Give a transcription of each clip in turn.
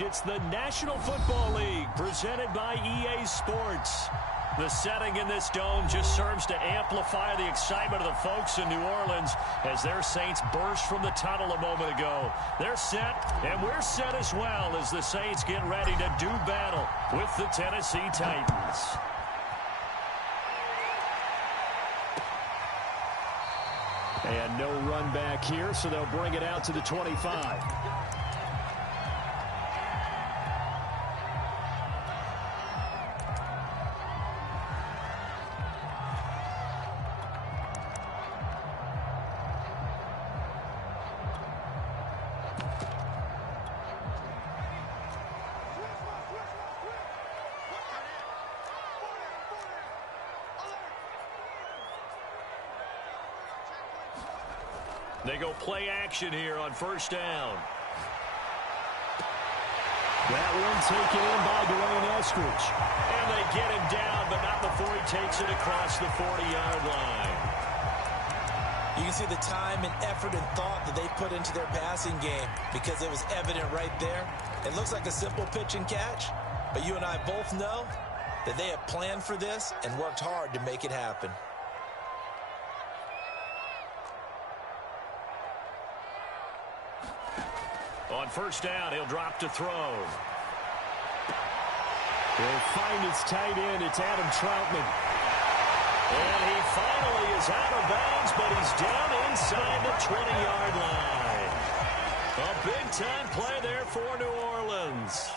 It's the National Football League presented by EA Sports. The setting in this dome just serves to amplify the excitement of the folks in New Orleans as their Saints burst from the tunnel a moment ago. They're set, and we're set as well as the Saints get ready to do battle with the Tennessee Titans. And no run back here, so they'll bring it out to the 25. They go play action here on first down. That one taken in by Dwayne Eskridge. And they get him down, but not before he takes it across the 40-yard line. You can see the time and effort and thought that they put into their passing game because it was evident right there. It looks like a simple pitch and catch, but you and I both know that they have planned for this and worked hard to make it happen. On first down, he'll drop to throw. He'll find his tight end. It's Adam Troutman. And he finally is out of bounds, but he's down inside the 20-yard line. A big-time play there for New Orleans.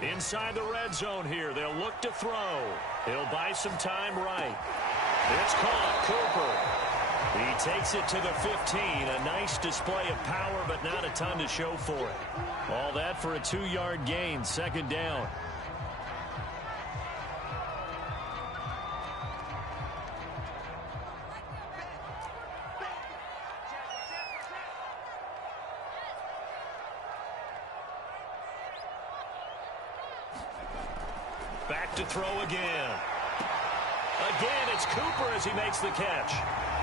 Inside the red zone here, they'll look to throw. He'll buy some time right. It's caught. Cooper. He takes it to the 15. A nice display of power, but not a ton to show for it. All that for a 2-yard gain, second down. Back to throw again. Again, it's Cooper as he makes the catch.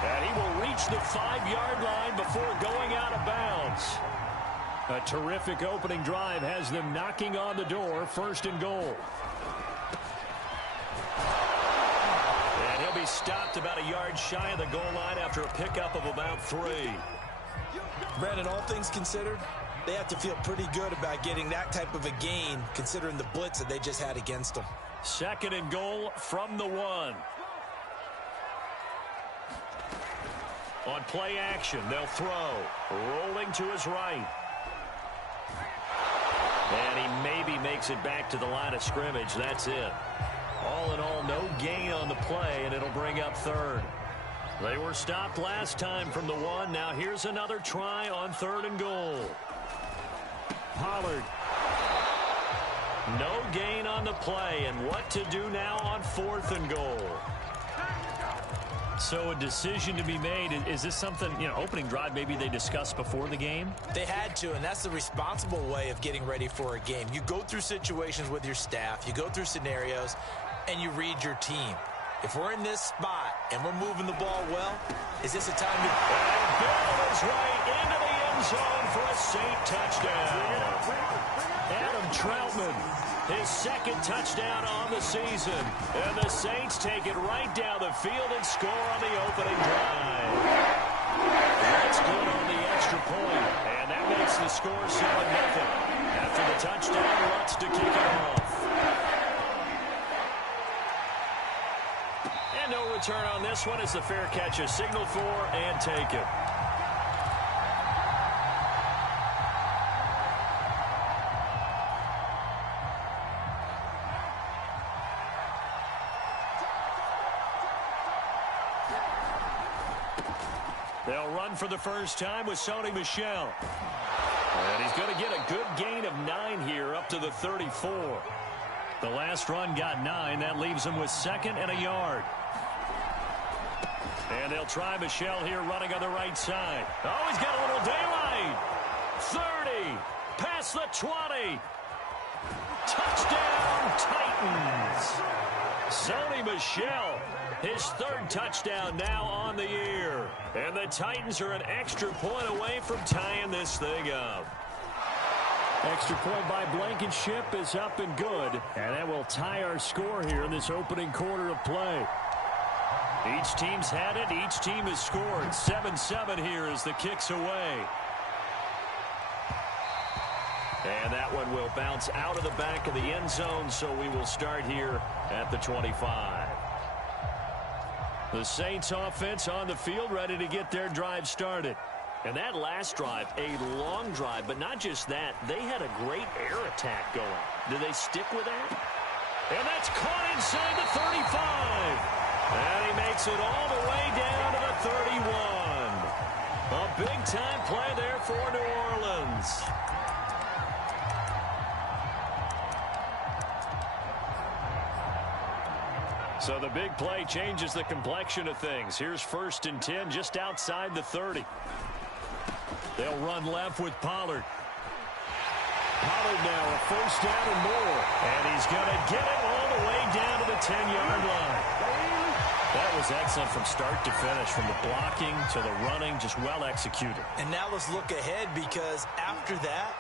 And he will reach the 5-yard line before going out of bounds. A terrific opening drive has them knocking on the door, first and goal. And he'll be stopped about a yard shy of the goal line after a pickup of about 3. Brandon, all things considered, they have to feel pretty good about getting that type of a gain considering the blitz that they just had against them. Second and goal from the 1. On play action, they'll throw. Rolling to his right. And he maybe makes it back to the line of scrimmage. That's it. All in all, no gain on the play, and it'll bring up third. They were stopped last time from the 1. Now here's another try on third and goal. Pollard. No gain on the play, and what to do now on fourth and goal. So a decision to be made. Is this something, opening drive maybe they discussed before the game? They had to, and that's the responsible way of getting ready for a game. You go through situations with your staff, you go through scenarios, and you read your team. If we're in this spot and we're moving the ball well, is this a time to... And Bill is right into the end zone for a Saint touchdown. Adam Troutman, his second touchdown on the season. And the Saints take it right down the field and score on the opening drive. That's good on the extra point. And that makes the score 7-0. After the touchdown, Lutz to kick it off. And no return on this one as the fair catch is signaled for and taken. They'll run for the first time with Sony Michel. And he's going to get a good gain of 9 here up to the 34. The last run got 9. That leaves him with second and a yard. And they'll try Michel here running on the right side. Oh, he's got a little daylight. 30. Past the 20. Touchdown, Titans. Sony Michel. His third touchdown now on the year. And the Titans are an extra point away from tying this thing up. Extra point by Blankenship is up and good. And that will tie our score here in this opening quarter of play. Each team's had it. Each team has scored. 7-7 here as the kick's away. And that one will bounce out of the back of the end zone, so we will start here at the 25. The Saints offense on the field ready to get their drive started. And that last drive, a long drive, but not just that. They had a great air attack going. Do they stick with that? And that's caught inside the 35. And he makes it all the way down to the 31. A big-time play there for New Orleans. So the big play changes the complexion of things. Here's 1st and 10 just outside the 30. They'll run left with Pollard. Pollard now a 1st down and more. And he's going to get it all the way down to the 10-yard line. That was excellent from start to finish, from the blocking to the running, just well executed. And now let's look ahead, because after that,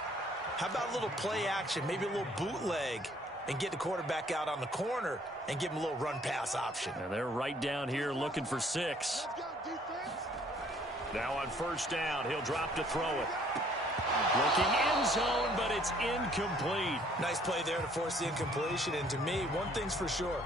how about a little play action, maybe a little bootleg, and get the quarterback out on the corner and give him a little run-pass option. And they're right down here looking for 6. Now on 1st down, he'll drop to throw it. Looking end zone, but it's incomplete. Nice play there to force the incompletion. And to me, one thing's for sure.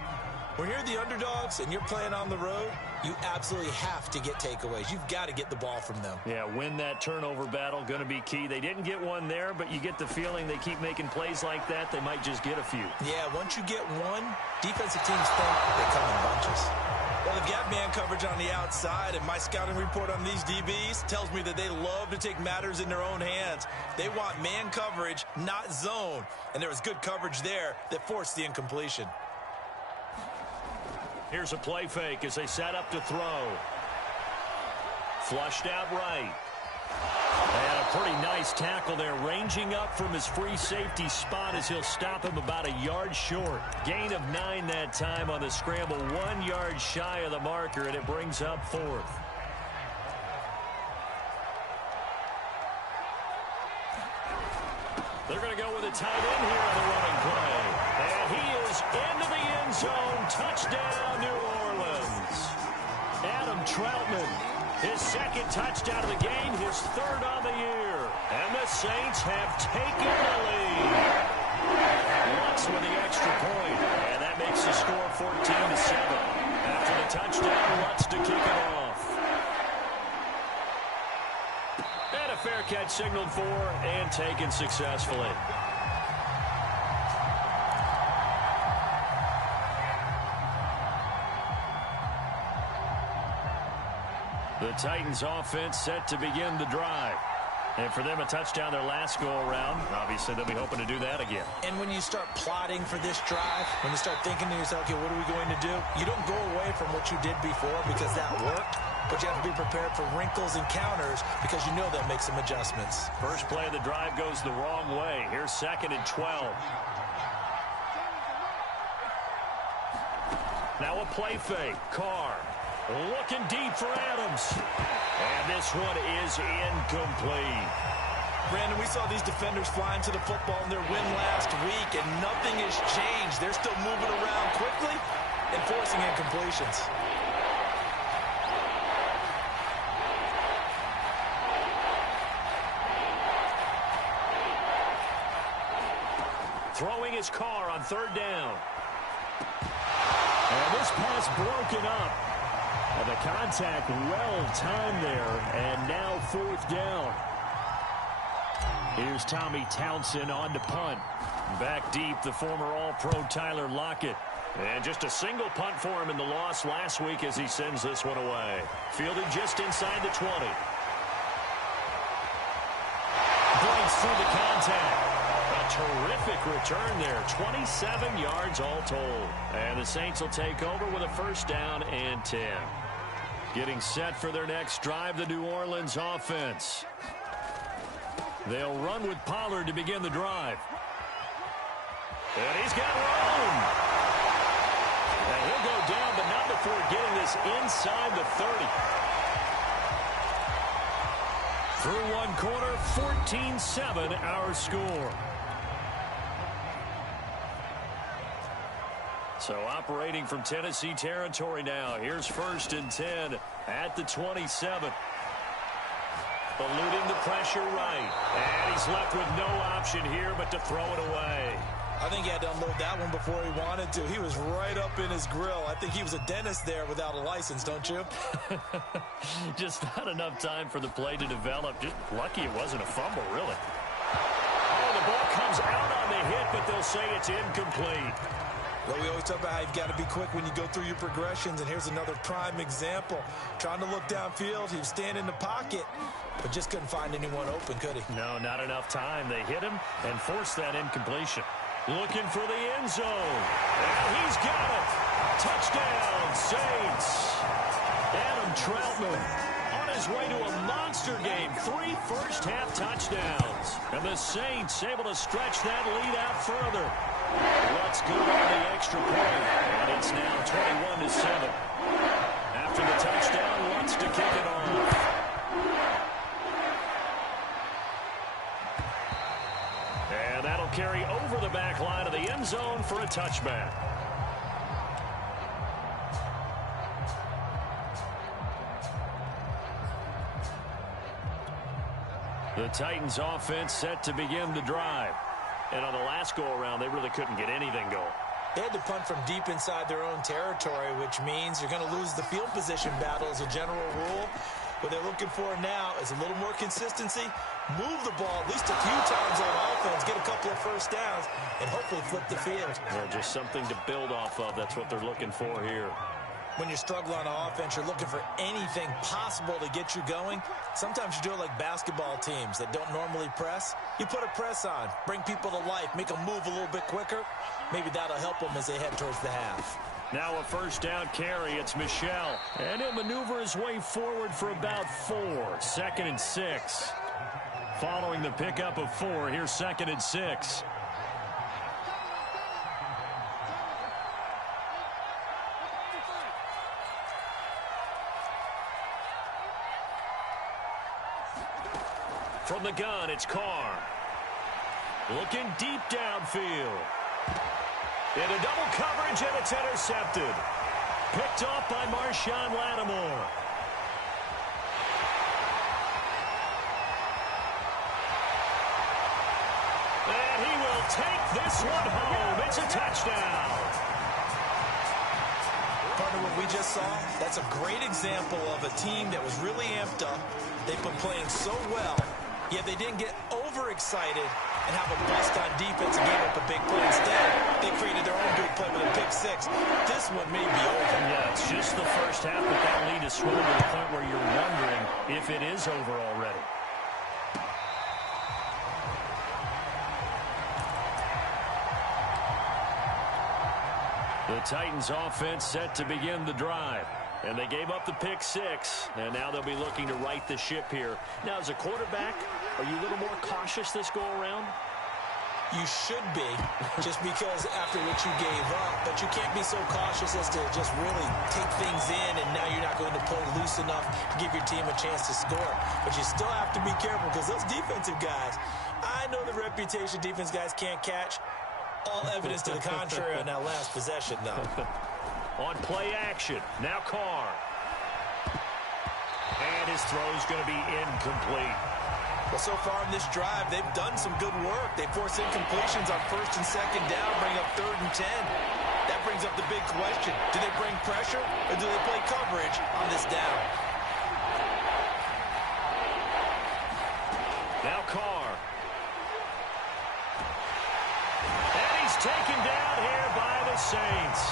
When you're the underdogs and you're playing on the road, you absolutely have to get takeaways. You've got to get the ball from them. Yeah, win that turnover battle, going to be key. They didn't get one there, but you get the feeling they keep making plays like that, they might just get a few. Yeah, once you get one, defensive teams think they come in bunches. Well, they've got man coverage on the outside, and my scouting report on these DBs tells me that they love to take matters in their own hands. They want man coverage, not zone. And there was good coverage there that forced the incompletion. Here's a play fake as they set up to throw. Flushed out right. And a pretty nice tackle there, ranging up from his free safety spot as he'll stop him about a yard short. Gain of 9 that time on the scramble, 1 yard shy of the marker, and it brings up 4th. They're going to go with a tight end here on the running play. And he is into the end zone. Touchdown, New Orleans. Adam Troutman, his 2nd touchdown of the game, his 3rd on the year. And the Saints have taken the lead. Lutz with the extra point. And that makes the score 14-7. After the touchdown, Lutz to kick it off. And a fair catch signaled for and taken successfully. The Titans offense set to begin the drive. And for them, a touchdown their last go-around. Obviously, they'll be hoping to do that again. And when you start plotting for this drive, when you start thinking to yourself, okay, what are we going to do? You don't go away from what you did before because that worked. But you have to be prepared for wrinkles and counters because you know they'll make some adjustments. First play of the drive goes the wrong way. Here's 2nd and 12. Now a play fake. Carr looking deep for Adams. And this one is incomplete. Brandon, we saw these defenders flying to the football in their win last week, and nothing has changed. They're still moving around quickly and forcing incompletions. Throwing his Carr on 3rd down. And this pass broken up. And the contact well timed there. And now 4th down. Here's Tommy Townsend on to punt. Back deep, the former All-Pro Tyler Lockett. And just a single punt for him in the loss last week as he sends this one away. Fielded just inside the 20. Breaks through the contact. A terrific return there. 27 yards all told. And the Saints will take over with a 1st down and 10. Getting set for their next drive, the New Orleans offense. They'll run with Pollard to begin the drive. And he's got room. And he'll go down before getting this inside the 30. Through one quarter, 14-7 our score. So operating from Tennessee territory now. Here's 1st and 10 at the 27. Eluding the pressure right. And he's left with no option here but to throw it away. I think he had to unload that one before he wanted to. He was right up in his grill. I think he was a dentist there without a license, don't you? Just not enough time for the play to develop. Just lucky it wasn't a fumble, really. Oh, the ball comes out on the hit, but they'll say it's incomplete. Well, we always talk about how you've got to be quick when you go through your progressions, and here's another prime example. Trying to look downfield, he was standing in the pocket, but just couldn't find anyone open, could he? No, not enough time. They hit him and forced that incompletion. Looking for the end zone. And he's got it. Touchdown, Saints. Adam Troutman on his way to a monster game. 3 first-half touchdowns. And the Saints able to stretch that lead out further. Let's go on the extra point. And it's now 21-7. After the touchdown, wants to kick it off. And that'll carry over the back line of the end zone for a touchback. The Titans offense set to begin the drive. And on the last go-around, they really couldn't get anything going. They had to punt from deep inside their own territory, which means you're going to lose the field position battle as a general rule. What they're looking for now is a little more consistency, move the ball at least a few times on offense, get a couple of first downs, and hopefully flip the field. Yeah, just something to build off of. That's what they're looking for here. When you struggle on offense, you're looking for anything possible to get you going. Sometimes you do it like basketball teams that don't normally press. You put a press on, bring people to life, make them move a little bit quicker. Maybe that'll help them as they head towards the half. Now a first down carry. It's Michel. And he'll maneuver his way forward for about 4. 2nd and 6. Following the pickup of 4, here's 2nd and 6. From the gun, it's Carr. Looking deep downfield. Into double coverage, and it's intercepted. Picked off by Marshawn Lattimore. And he will take this one home. It's a touchdown. Partner, what we just saw, that's a great example of a team that was really amped up. They've been playing so well, yet they didn't get overexcited and have a bust on defense and gave up a big play. Instead, they created their own big play with a pick 6. This one may be over. Yeah, it's just the first half, but that lead is swollen to the point where you're wondering if it is over already. The Titans offense set to begin the drive. And they gave up the pick 6, and now they'll be looking to right the ship here. Now, as a quarterback, are you a little more cautious this go-around? You should be, just because after what you gave up, but you can't be so cautious as to just really take things in, and now you're not going to play loose enough to give your team a chance to score. But you still have to be careful, because those defensive guys, I know the reputation defense guys can't catch. All evidence to the contrary on that last possession, though. On play action, now Carr. And his throw's going to be incomplete. Well, so far in this drive, they've done some good work. They force incompletions on 1st and 2nd down, bring up 3rd and 10. That brings up the big question. Do they bring pressure, or do they play coverage on this down? Now Carr. And he's taken down here by the Saints.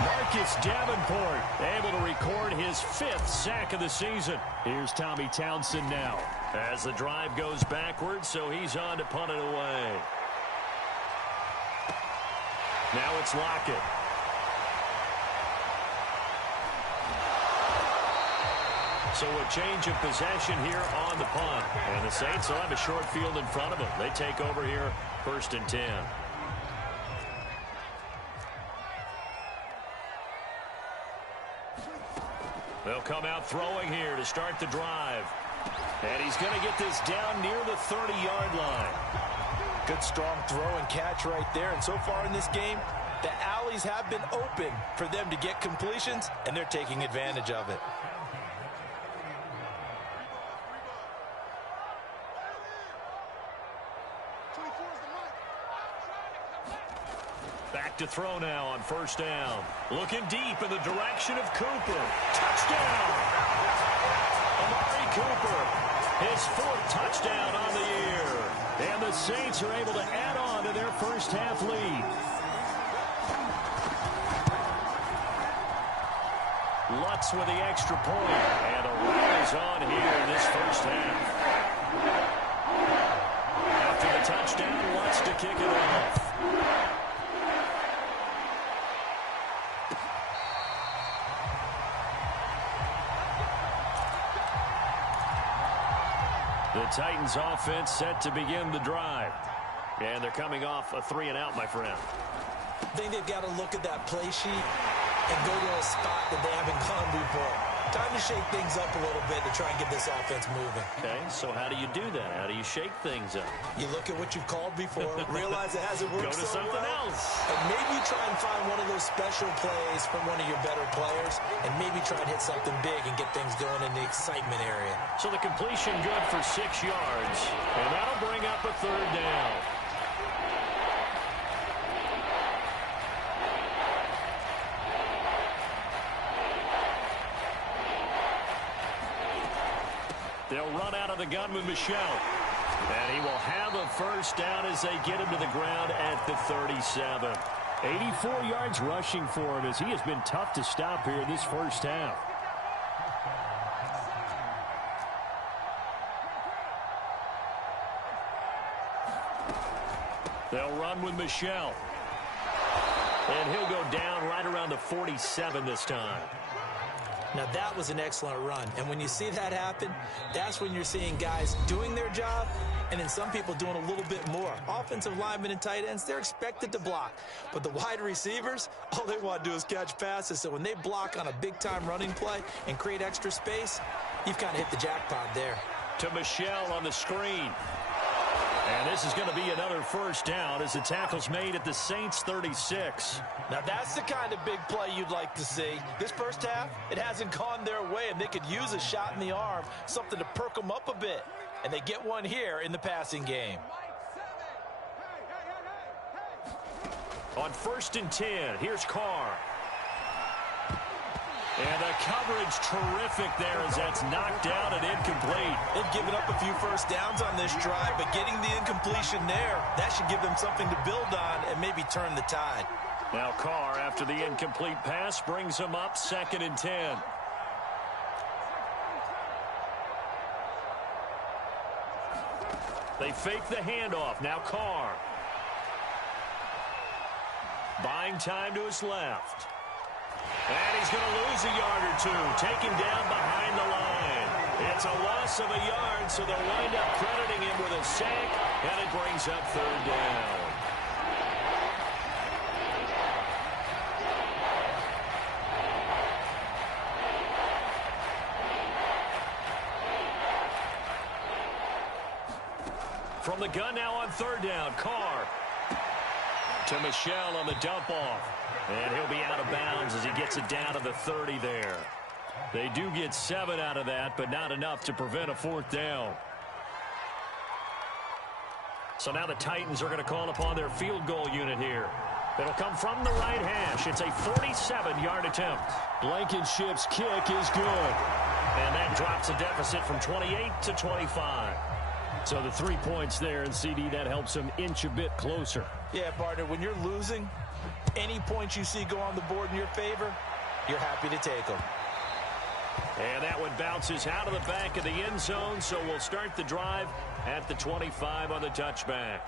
Marcus Davenport able to record his 5th sack of the season. Here's Tommy Townsend now as the drive goes backwards, so he's on to punt it away. Now it's Lockett. So a change of possession here on the punt. And the Saints will have a short field in front of them. They take over here 1st and 10. They'll come out throwing here to start the drive. And he's going to get this down near the 30-yard line. Good strong throw and catch right there. And so far in this game, the alleys have been open for them to get completions, and they're taking advantage of it. Back to throw now on first down. Looking deep in the direction of Cooper. Touchdown! Amari Cooper, his 4th touchdown on the year. And the Saints are able to add on to their first half lead. Lutz with the extra point. And a run is on here in this first half. After the touchdown, Lutz to kick it off. The Titans offense set to begin the drive. And they're coming off a 3-and-out, my friend. I think they've got to look at that play sheet and go to a spot that they haven't gone before. Time to shake things up a little bit to try and get this offense moving. Okay, so how do you do that? How do you shake things up? You look at what you've called before, realize it hasn't worked so well. Go to something else. And maybe you try and find one of those special plays from one of your better players, and maybe try and hit something big and get things going in the excitement area. So the completion good for 6 yards, and that'll bring up a 3rd down. They'll run out of the gun with Michel. And he will have a first down as they get him to the ground at the 37. 84 yards rushing for him as he has been tough to stop here in this first half. They'll run with Michel. And he'll go down right around the 47 this time. Now, that was an excellent run. And when you see that happen, that's when you're seeing guys doing their job and then some people doing a little bit more. Offensive linemen and tight ends, they're expected to block. But the wide receivers, all they want to do is catch passes. So when they block on a big-time running play and create extra space, you've kind of hit the jackpot there. To Michel on the screen. And this is going to be another first down as the tackle's made at the Saints 36. Now that's the kind of big play you'd like to see. This first half, it hasn't gone their way, and they could use a shot in the arm, something to perk them up a bit. And they get one here in the passing game. On 1st and 10, here's Carr. And the coverage terrific there as that's knocked down and incomplete. They've given up a few first downs on this drive, but getting the incompletion there, that should give them something to build on and maybe turn the tide. Now Carr, after the incomplete pass, brings him up 2nd and 10. They fake the handoff. Now Carr. Buying time to his left. And he's going to lose a yard or two. Taken down behind the line. It's a loss of a yard, so they'll wind up crediting him with a sack, and it brings up 3rd down. From the gun now on 3rd down, Carr. To Michel on the dump-off. And he'll be out of bounds as he gets it down to the 30 there. They do get 7 out of that, but not enough to prevent a 4th down. So now the Titans are going to call upon their field goal unit here. It'll come from the right hash. It's a 47-yard attempt. Blankenship's kick is good. And that drops the deficit from 28 to 25. So the 3 points there, and CD, that helps them inch a bit closer. Yeah, partner, when you're losing, any points you see go on the board in your favor, you're happy to take them. And that one bounces out of the back of the end zone, so we'll start the drive at the 25 on the touchback.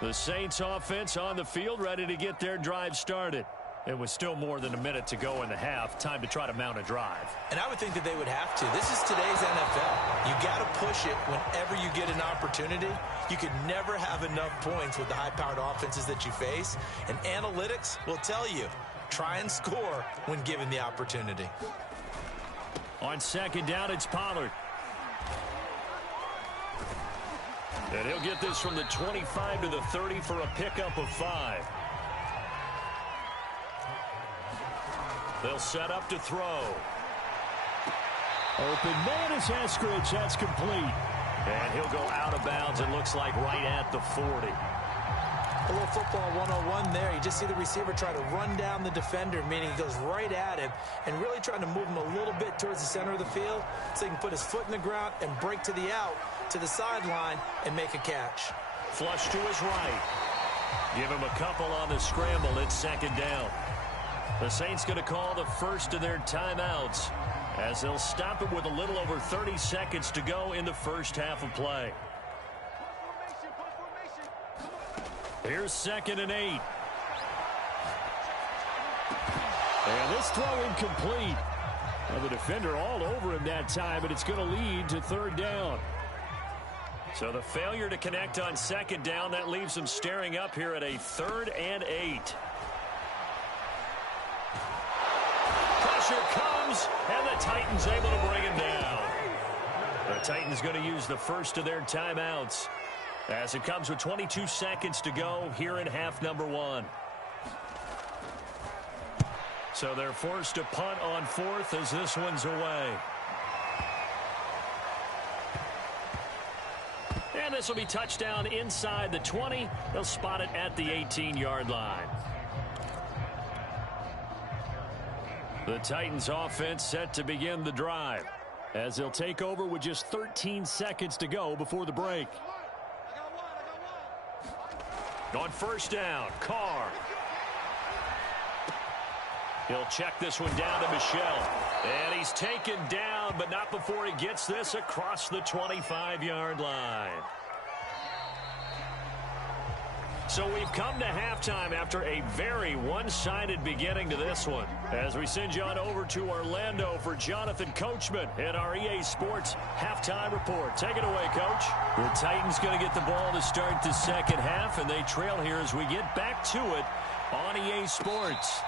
The Saints offense on the field, ready to get their drive started. It was still more than a minute to go in the half. Time to try to mount a drive. And I would think that they would have to. This is today's NFL. You got to push it whenever you get an opportunity. You can never have enough points with the high-powered offenses that you face. And analytics will tell you, try and score when given the opportunity. On second down, it's Pollard. And he'll get this from the 25 to the 30 for a pickup of 5. They'll set up to throw. Open man is Eskridge. That's complete. And he'll go out of bounds, it looks like, right at the 40. A little football 101 there. You just see the receiver try to run down the defender, meaning he goes right at him and really trying to move him a little bit towards the center of the field so he can put his foot in the ground and break to the out, to the sideline, and make a catch. Flush to his right. Give him a couple on the scramble. It's second down. The Saints going to call the first of their timeouts as they'll stop it with a little over 30 seconds to go in the first half of play. Here's 2nd and 8. And this throw incomplete. Well, the defender all over him that time, but it's going to lead to 3rd down. So the failure to connect on 2nd down, that leaves them staring up here at a 3rd and 8. Pressure comes, and the Titans able to bring him down. The Titans going to use the first of their timeouts as it comes with 22 seconds to go here in half number 1. So they're forced to punt on 4th as this one's away. And this will be touchdown inside the 20. They'll spot it at the 18-yard line. The Titans offense set to begin the drive as they'll take over with just 13 seconds to go before the break. On 1st down, Carr. He'll check this one down to Michel. And he's taken down, but not before he gets this across the 25-yard line. So we've come to halftime after a very one-sided beginning to this one. As we send you on over to Orlando for Jonathan Coachman at our EA Sports Halftime Report. Take it away, Coach. The Titans going to get the ball to start the second half, and they trail here as we get back to it on EA Sports.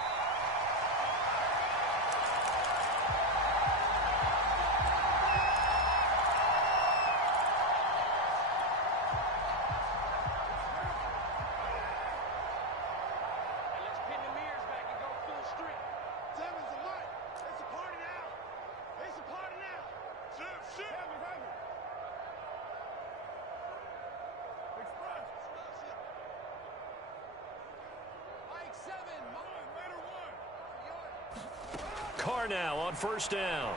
Carr now on 1st down.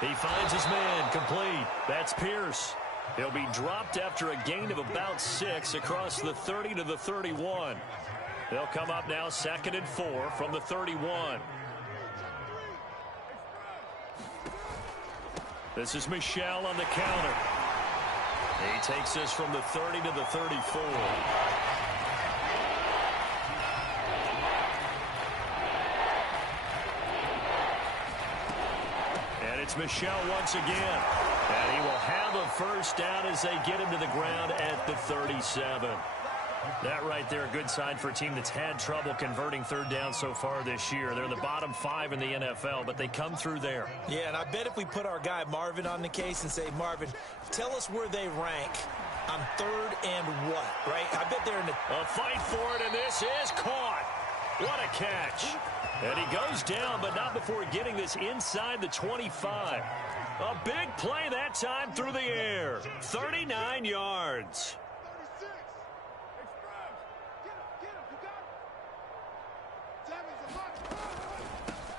He finds his man complete. That's Pierce. He'll be dropped after a gain of about 6 across the 30 to the 31. They'll come up now 2nd and 4 from the 31. This is Michel on the counter. He takes this from the 30 to the 34. It's Michel once again. And he will have a 1st down as they get him to the ground at the 37. That right there, a good sign for a team that's had trouble converting 3rd down so far this year. They're in the bottom 5 in the NFL, but they come through there. Yeah, and I bet if we put our guy Marvin on the case and say, Marvin, tell us where they rank on 3rd and what, right? I bet they're in a fight for it, and this is caught. What a catch. And he goes down, but not before getting this inside the 25. A big play that time through the air. 39 yards.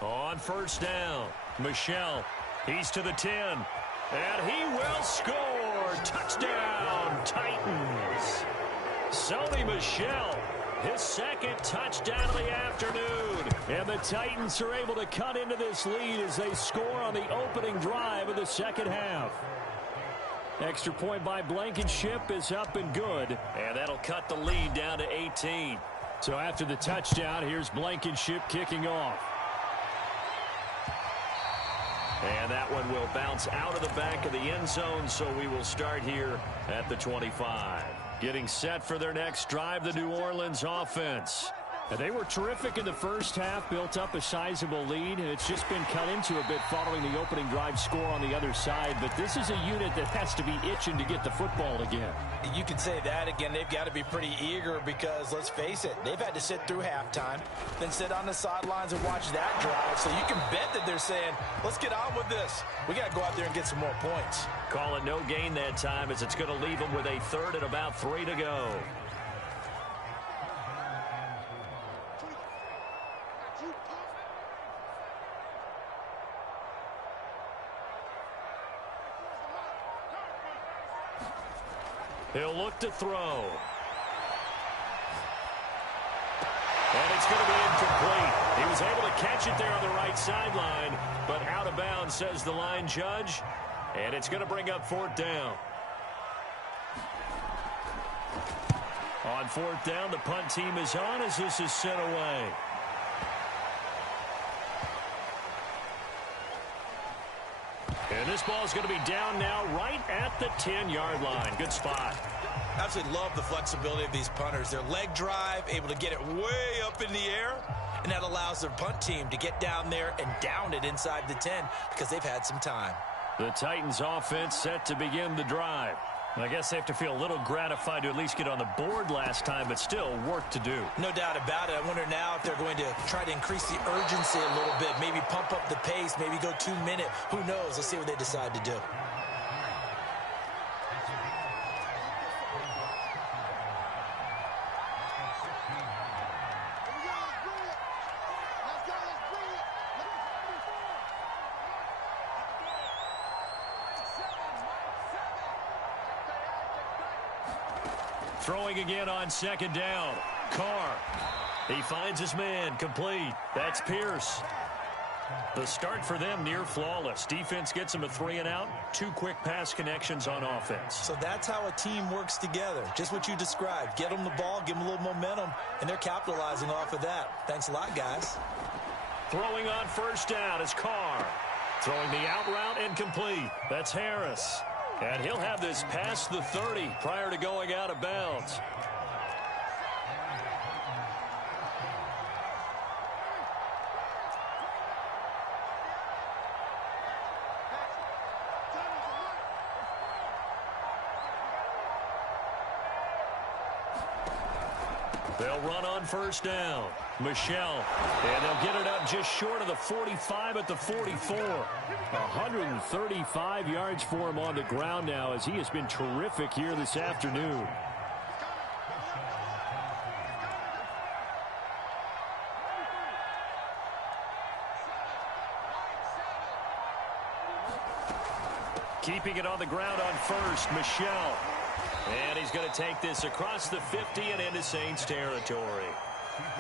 On 1st down, Michel. He's to the 10. And he will score. Touchdown, Titans. Sony Michel. His 2nd touchdown of the afternoon. And the Titans are able to cut into this lead as they score on the opening drive of the second half. Extra point by Blankenship is up and good. And that'll cut the lead down to 18. So after the touchdown, here's Blankenship kicking off. And that one will bounce out of the back of the end zone, so we will start here at the 25. Getting set for their next drive, the New Orleans offense. And they were terrific in the first half, built up a sizable lead, and it's just been cut into a bit following the opening drive score on the other side. But this is a unit that has to be itching to get the football again. You can say that again. They've got to be pretty eager because, let's face it, they've had to sit through halftime, then sit on the sidelines and watch that drive. So you can bet that they're saying, let's get on with this. We got to go out there and get some more points. Call it no gain that time as it's going to leave them with a third and about 3 to go. He'll look to throw. And it's going to be incomplete. He was able to catch it there on the right sideline, but out of bounds, says the line judge. And it's going to bring up 4th down. On 4th down, the punt team is on as this is sent away. And this ball is going to be down now right at the 10-yard line. Good spot. Absolutely love the flexibility of these punters. Their leg drive, able to get it way up in the air, and that allows their punt team to get down there and down it inside the 10 because they've had some time. The Titans offense set to begin the drive. I guess they have to feel a little gratified to at least get on the board last time, but still work to do. No doubt about it. I wonder now if they're going to try to increase the urgency a little bit, maybe pump up the pace, maybe go 2-minute. Who knows? Let's see what they decide to do. Throwing again on 2nd down. Carr. He finds his man. Complete. That's Pierce. The start for them near flawless. Defense gets them a 3 and out. 2 quick pass connections on offense. So that's how a team works together. Just what you described. Get them the ball, give them a little momentum, and they're capitalizing off of that. Thanks a lot, guys. Throwing on 1st down is Carr. Throwing the out route and complete. That's Harris. And he'll have this past the 30 prior to going out of bounds. They'll run on 1st down. Michel. And they'll get it up just short of the 45 at the 44. 135 yards for him on the ground now as he has been terrific here this afternoon. Keeping it on the ground on 1st, Michel. And he's going to take this across the 50 and into Saints territory.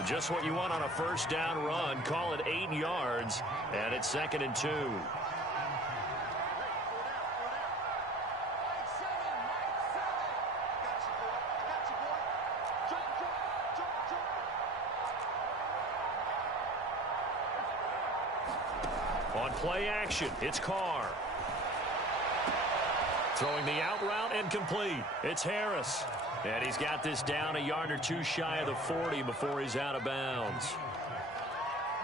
Just what you want on a 1st down run. Call it 8 yards, and it's 2nd and 2. On play action, it's Carr. Throwing the out route and complete. It's Harris. And he's got this down a yard or 2 shy of the 40 before he's out of bounds.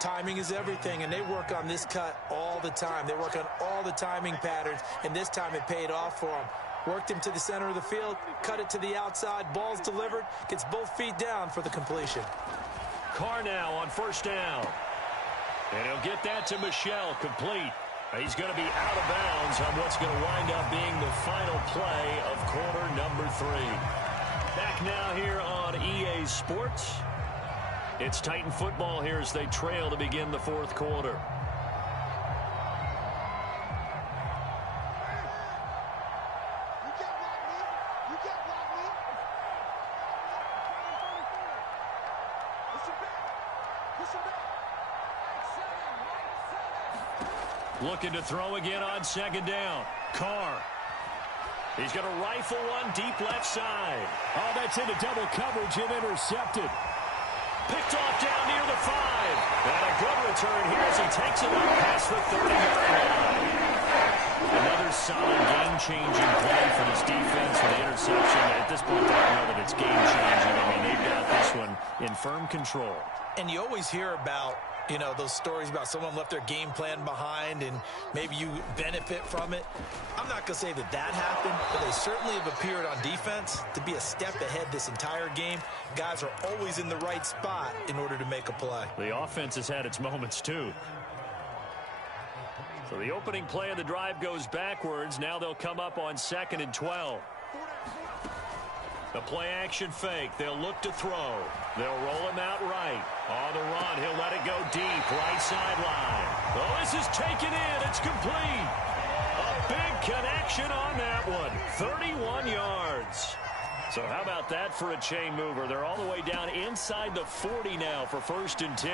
Timing is everything, and they work on this cut all the time. They work on all the timing patterns, and this time it paid off for them. Worked him to the center of the field, cut it to the outside, ball's delivered, gets both feet down for the completion. Carr now on 1st down. And he'll get that to Michel, complete. He's going to be out of bounds on what's going to wind up being the final play of quarter number 3. Back now here on EA Sports. It's Titan football here as they trail to begin the 4th quarter. Looking to throw again on 2nd down. Carr. He's going to rifle one deep left side. Oh, that's into double coverage and intercepted. Picked off down near the 5. And a good return here as he takes it up past the 30-yard line. Another solid game-changing play for this defense with the interception. At this point, I don't know that it's game-changing. I mean, they've got this one in firm control. And you always hear about, you know, those stories about someone left their game plan behind and maybe you benefit from it. I'm not going to say that that happened, but they certainly have appeared on defense to be a step ahead this entire game. Guys are always in the right spot in order to make a play. The offense has had its moments, too. So the opening play of the drive goes backwards. Now they'll come up on 2nd and 12. The play-action fake. They'll look to throw. They'll roll him out right. On the run, he'll let it go deep. Right sideline. Oh, this is taken in. It's complete. A big connection on that one. 31 yards. So how about that for a chain mover? They're all the way down inside the 40 now for 1st and 10.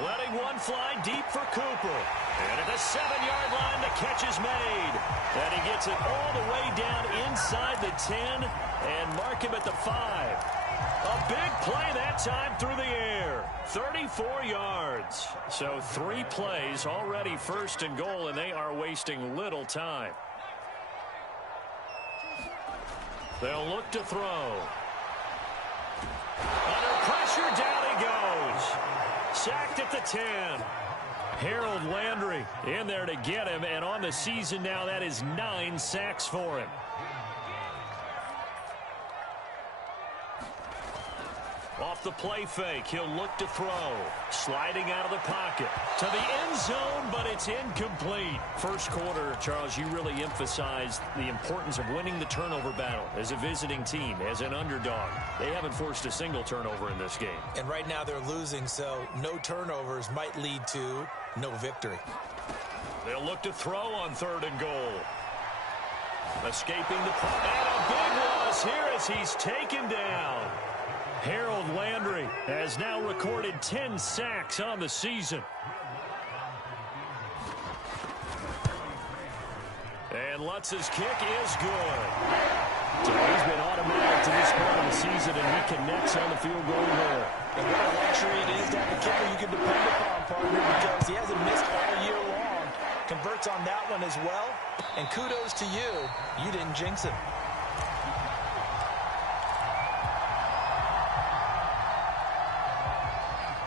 Letting one fly deep for Cooper. And at the 7-yard line, the catch is made. And he gets it all the way down inside the 10 and mark him at the 5. A big play that time through the air. 34 yards. So 3 plays already 1st and goal, and they are wasting little time. They'll look to throw. Under pressure, down he goes. Sacked at the 10. Harold Landry in there to get him, and on the season now, that is 9 sacks for him. Off the play fake, he'll look to throw. Sliding out of the pocket to the end zone, but it's incomplete. First quarter, Charles, you really emphasized the importance of winning the turnover battle as a visiting team, as an underdog. They haven't forced a single turnover in this game. And right now they're losing, so no turnovers might lead to no victory. They'll look to throw on 3rd and goal. Escaping the punt, and a big loss here as he's taken down. Harold Landry has now recorded 10 sacks on the season. And Lutz's kick is good. So he's been automatic to this point of the season, and he connects on the field goal there. And what a luxury it is to have a kicker you can depend upon, partner, because he hasn't missed all year long. Converts on that one as well. And kudos to you. You didn't jinx him.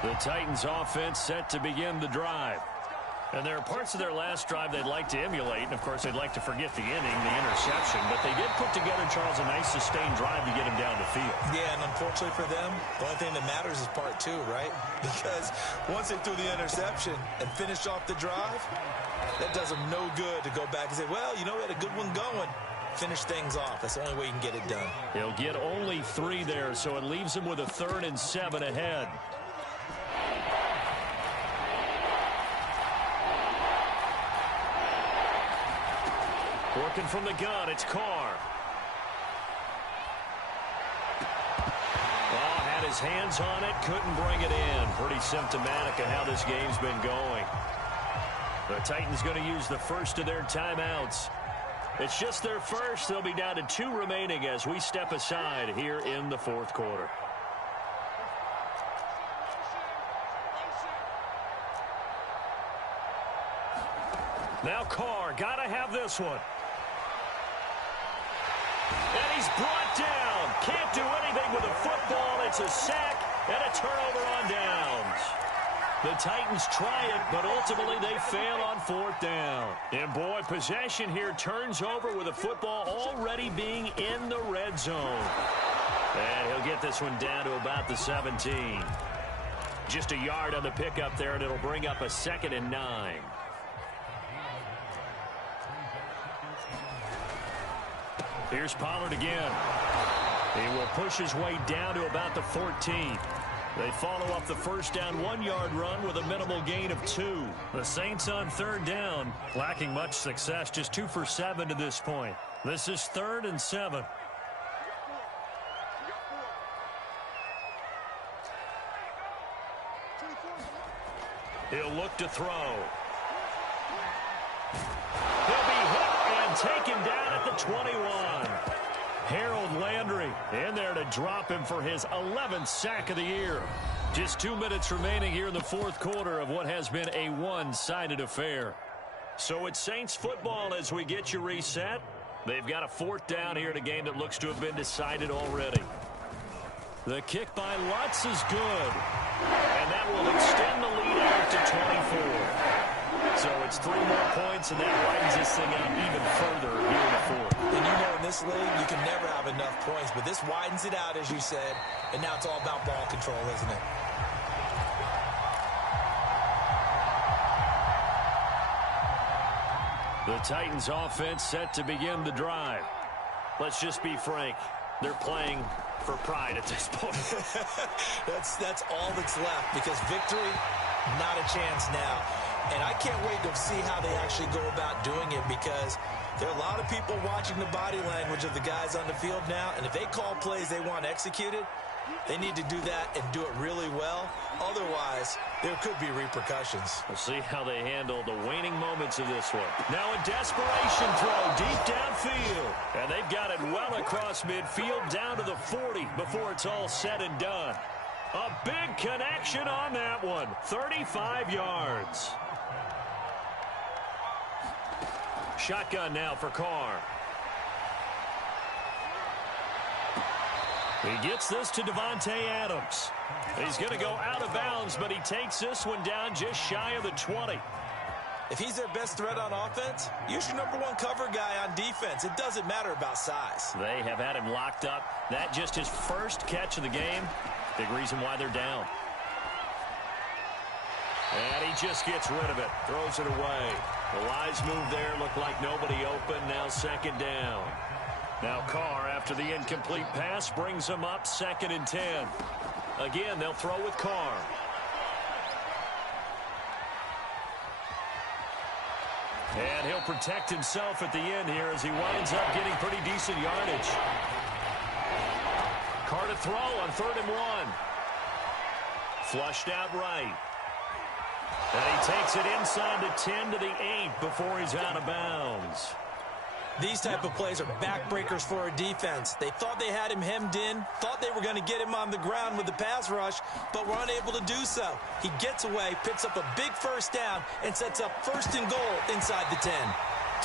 The Titans offense set to begin the drive. And there are parts of their last drive they'd like to emulate. And, of course, they'd like to forget the inning, the interception. But they did put together, Charles, a nice sustained drive to get him down the field. Yeah, and unfortunately for them, the only thing that matters is part 2, right? Because once they threw the interception and finished off the drive, that does them no good to go back and say, well, you know, we had a good one going. Finish things off. That's the only way you can get it done. He'll get only 3 there, so it leaves him with a 3rd and 7 ahead. Working from the gun, it's Carr. Oh, had his hands on it, couldn't bring it in. Pretty symptomatic of how this game's been going. The Titans going to use the first of their timeouts. It's just their first. They'll be down to 2 remaining as we step aside here in the 4th quarter. Now Carr, got to have this one. And he's brought down. Can't do anything with a football. It's a sack and a turnover on downs. The Titans try it, but ultimately they fail on 4th down. And boy, possession here turns over with a football already being in the red zone. And he'll get this one down to about the 17. Just a yard on the pickup there, and it'll bring up a 2nd and 9. Here's Pollard again. He will push his way down to about the 14. They follow up the first down 1-yard run with a minimal gain of 2. The Saints on 3rd down, lacking much success, just 2 for 7 to this point. This is 3rd and 7. He'll look to throw. He'll be hit and taken down at the 21. Harold Landry in there to drop him for his 11th sack of the year. Just 2 minutes remaining here in the 4th quarter of what has been a one-sided affair. So it's Saints football as we get you reset. They've got a 4th down here in a game that looks to have been decided already. The kick by Lutz is good. And that will extend the lead out to 24. So it's 3 more points, and that widens this thing out even further here in the 4th. And you know in this league, you can never have enough points, but this widens it out, as you said, and now it's all about ball control, isn't it? The Titans offense set to begin the drive. Let's just be frank. They're playing for pride at this point. that's all that's left, because victory, not a chance now. And I can't wait to see how they actually go about doing it, because there are a lot of people watching the body language of the guys on the field now, and if they call plays they want executed, they need to do that and do it really well. Otherwise, there could be repercussions. We'll see how they handle the waning moments of this one. Now a desperation throw deep downfield. And they've got it well across midfield down to the 40 before it's all said and done. A big connection on that one. 35 yards. Shotgun now for Carr. He gets this to Davante Adams. He's going to go out of bounds, but he takes this one down just shy of the 20. If he's their best threat on offense, use your #1 cover guy on defense. It doesn't matter about size. They have had him locked up. That just his first catch of the game. Big reason why they're down. And he just gets rid of it. Throws it away. The wise move there. Looked like nobody open. Now 2nd down. Now Carr, after the incomplete pass, brings him up 2nd and 10. Again, they'll throw with Carr. And he'll protect himself at the end here as he winds up getting pretty decent yardage. Carr to throw on 3rd and 1. Flushed out right. And he takes it inside the 10 to the 8 before he's out of bounds. These type of plays are backbreakers for a defense. They thought they had him hemmed in, thought they were going to get him on the ground with the pass rush, but were unable to do so. He gets away, picks up a big 1st down, and sets up 1st and goal inside the 10.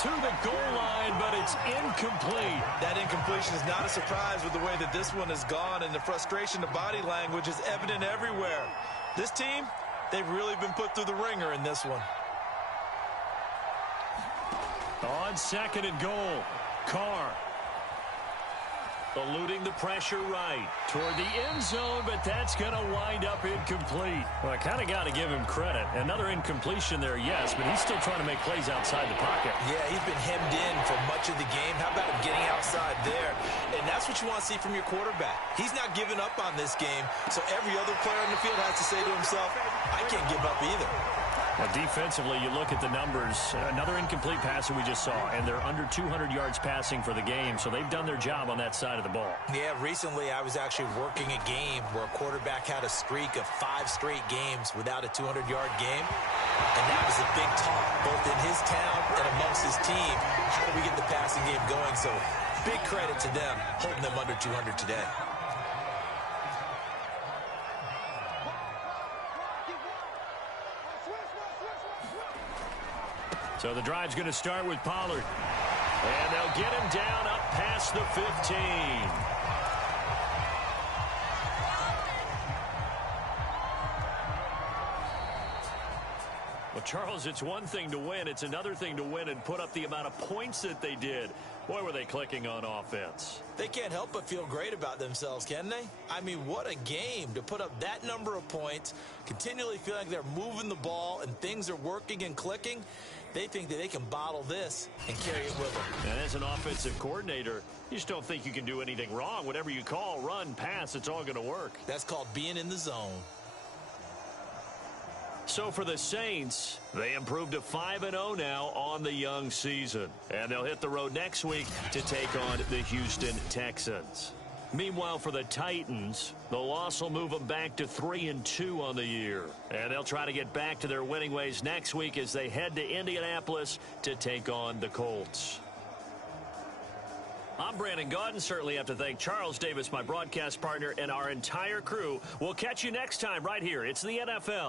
To the goal line, but it's incomplete. That incompletion is not a surprise with the way that this one has gone, and the frustration of body language is evident everywhere. This team, they've really been put through the ringer in this one. On 2nd and goal, Carr eluding the pressure right toward the end zone, but that's going to wind up incomplete. Well, I kind of got to give him credit. Another incompletion there, yes, but he's still trying to make plays outside the pocket. Yeah, he's been hemmed in for much of the game. How about him getting outside there? And that's what you want to see from your quarterback. He's not giving up on this game, so every other player in the field has to say to himself, I can't give up either. Well, defensively, you look at the numbers. Another incomplete pass that we just saw, and they're under 200 yards passing for the game, so they've done their job on that side of the ball. Yeah, recently I was actually working a game where a quarterback had a streak of 5 straight games without a 200-yard game, and that was a big talk, both in his town and amongst his team. How do we get the passing game going? So big credit to them, holding them under 200 today. So the drive's going to start with Pollard. And they'll get him down up past the 15. Well, Charles, it's one thing to win. It's another thing to win and put up the amount of points that they did. Boy, were they clicking on offense. They can't help but feel great about themselves, can they? I mean, what a game to put up that number of points, continually feeling like they're moving the ball and things are working and clicking. They think that they can bottle this and carry it with them. And as an offensive coordinator, you just don't think you can do anything wrong. Whatever you call, run, pass, it's all going to work. That's called being in the zone. So for the Saints, they improved to 5-0 now on the young season. And they'll hit the road next week to take on the Houston Texans. Meanwhile, for the Titans, the loss will move them back to 3-2 on the year. And they'll try to get back to their winning ways next week as they head to Indianapolis to take on the Colts. I'm Brandon Gaudin. Certainly have to thank Charles Davis, my broadcast partner, and our entire crew. We'll catch you next time right here. It's the NFL.